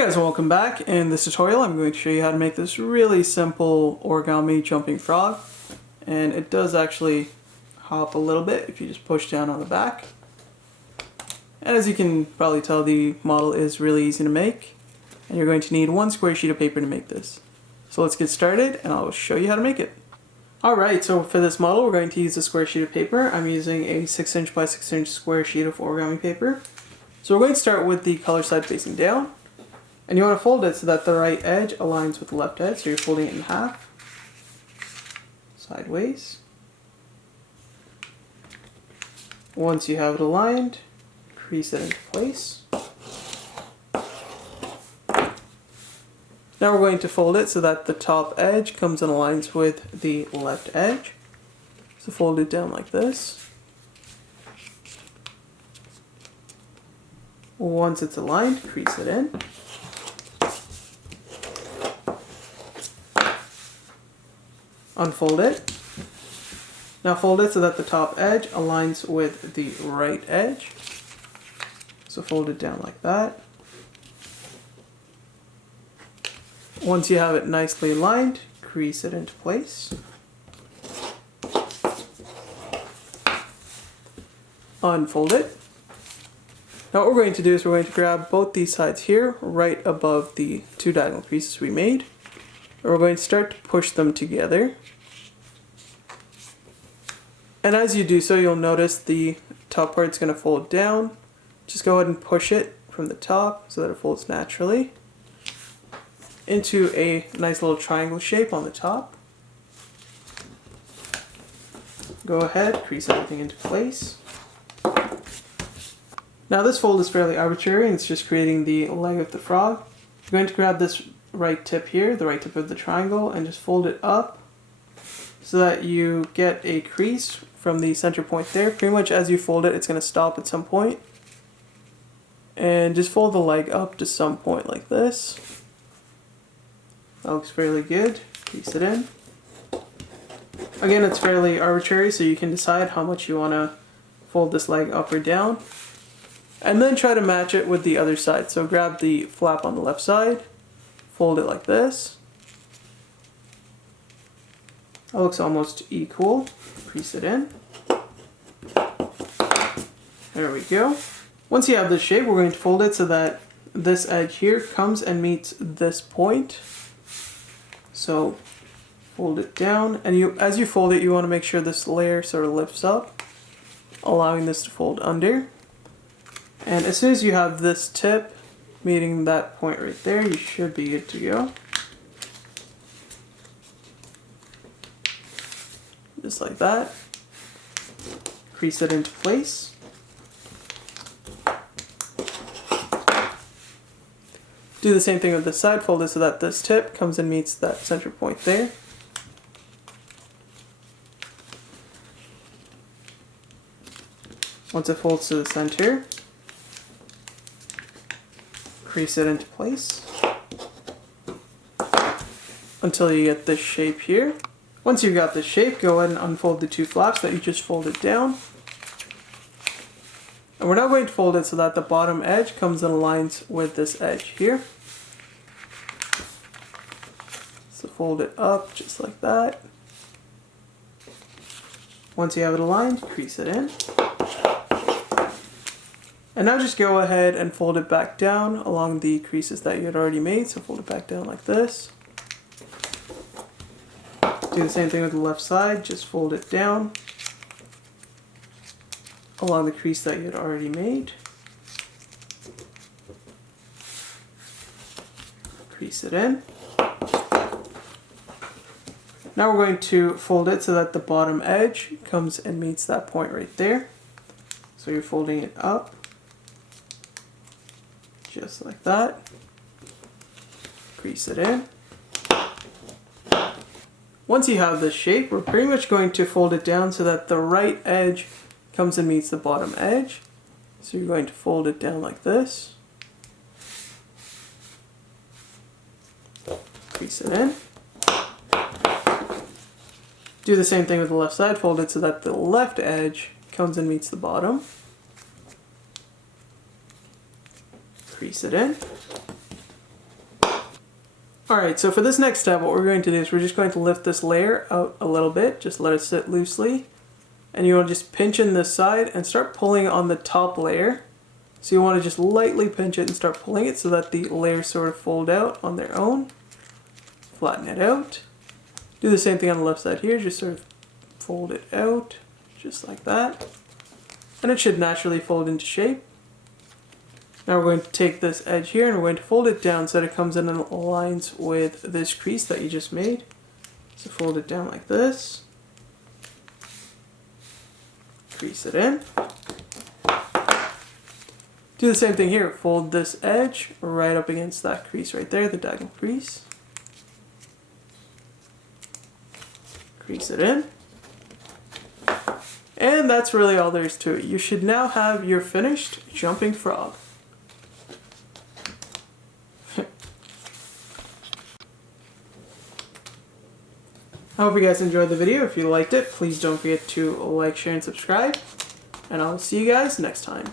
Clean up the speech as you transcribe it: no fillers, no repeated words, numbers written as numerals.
Hey guys, welcome back. In this tutorial I'm going to show you how to make this really simple origami jumping frog. And it does actually hop a little bit if you just push down on the back. And as you can probably tell, the model is really easy to make. And you're going to need one square sheet of paper to make this. So let's get started and I'll show you how to make it. Alright, so for this model we're going to use a square sheet of paper. I'm using a 6" by 6" square sheet of origami paper. So we're going to start with the color side facing down. And you want to fold it so that the right edge aligns with the left edge. So you're folding it in half, sideways. Once you have it aligned, crease it into place. Now we're going to fold it so that the top edge comes and aligns with the left edge. So fold it down like this. Once it's aligned, crease it in. Unfold it. Now fold it so that the top edge aligns with the right edge. So fold it down like that. Once you have it nicely aligned, crease it into place. Unfold it. Now what we're going to do is we're going to grab both these sides here, right above the two diagonal creases we made. And we're going to start to push them together. And as you do so, you'll notice the top part's going to fold down. Just go ahead and push it from the top so that it folds naturally into a nice little triangle shape on the top. Go ahead, crease everything into place. Now this fold is fairly arbitrary and it's just creating the leg of the frog. You're going to grab this right tip here, the right tip of the triangle, and just fold it up so that you get a crease from the center point there. Pretty much as you fold it, it's going to stop at some point. And just fold the leg up to some point like this. That looks fairly good. Crease it in. Again, it's fairly arbitrary, so you can decide how much you want to fold this leg up or down. And then try to match it with the other side. So grab the flap on the left side, fold it like this. That looks almost equal. Crease it in. There we go. Once you have this shape, we're going to fold it so that this edge here comes and meets this point. So fold it down, and as you fold it, you want to make sure this layer sort of lifts up, allowing this to fold under. And as soon as you have this tip meeting that point right there, you should be good to go. Just like that. Crease it into place. Do the same thing with this side, fold it so that this tip comes and meets that center point there. Once it folds to the center, crease it into place until you get this shape here. Once you've got this shape, go ahead and unfold the two flaps that you just folded down. And we're now going to fold it so that the bottom edge comes and aligns with this edge here. So fold it up just like that. Once you have it aligned, crease it in. And now just go ahead and fold it back down along the creases that you had already made. So fold it back down like this. Do the same thing with the left side, just fold it down along the crease that you had already made. Crease it in. Now we're going to fold it so that the bottom edge comes and meets that point right there. So you're folding it up, just like that. Crease it in. Once you have this shape, we're pretty much going to fold it down so that the right edge comes and meets the bottom edge. So you're going to fold it down like this. Crease it in. Do the same thing with the left side, fold it so that the left edge comes and meets the bottom. Crease it in. Alright, so for this next step, what we're going to do is we're just going to lift this layer out a little bit, just let it sit loosely. And you want to just pinch in this side and start pulling on the top layer. So you want to just lightly pinch it and start pulling it so that the layers sort of fold out on their own. Flatten it out. Do the same thing on the left side here, just sort of fold it out, just like that. And it should naturally fold into shape. Now we're going to take this edge here and we're going to fold it down so that it comes in and aligns with this crease that you just made. So fold it down like this. Crease it in. Do the same thing here. Fold this edge right up against that crease right there, the diagonal crease. Crease it in. And that's really all there is to it. You should now have your finished jumping frog. I hope you guys enjoyed the video. If you liked it, please don't forget to like, share, and subscribe. And I'll see you guys next time.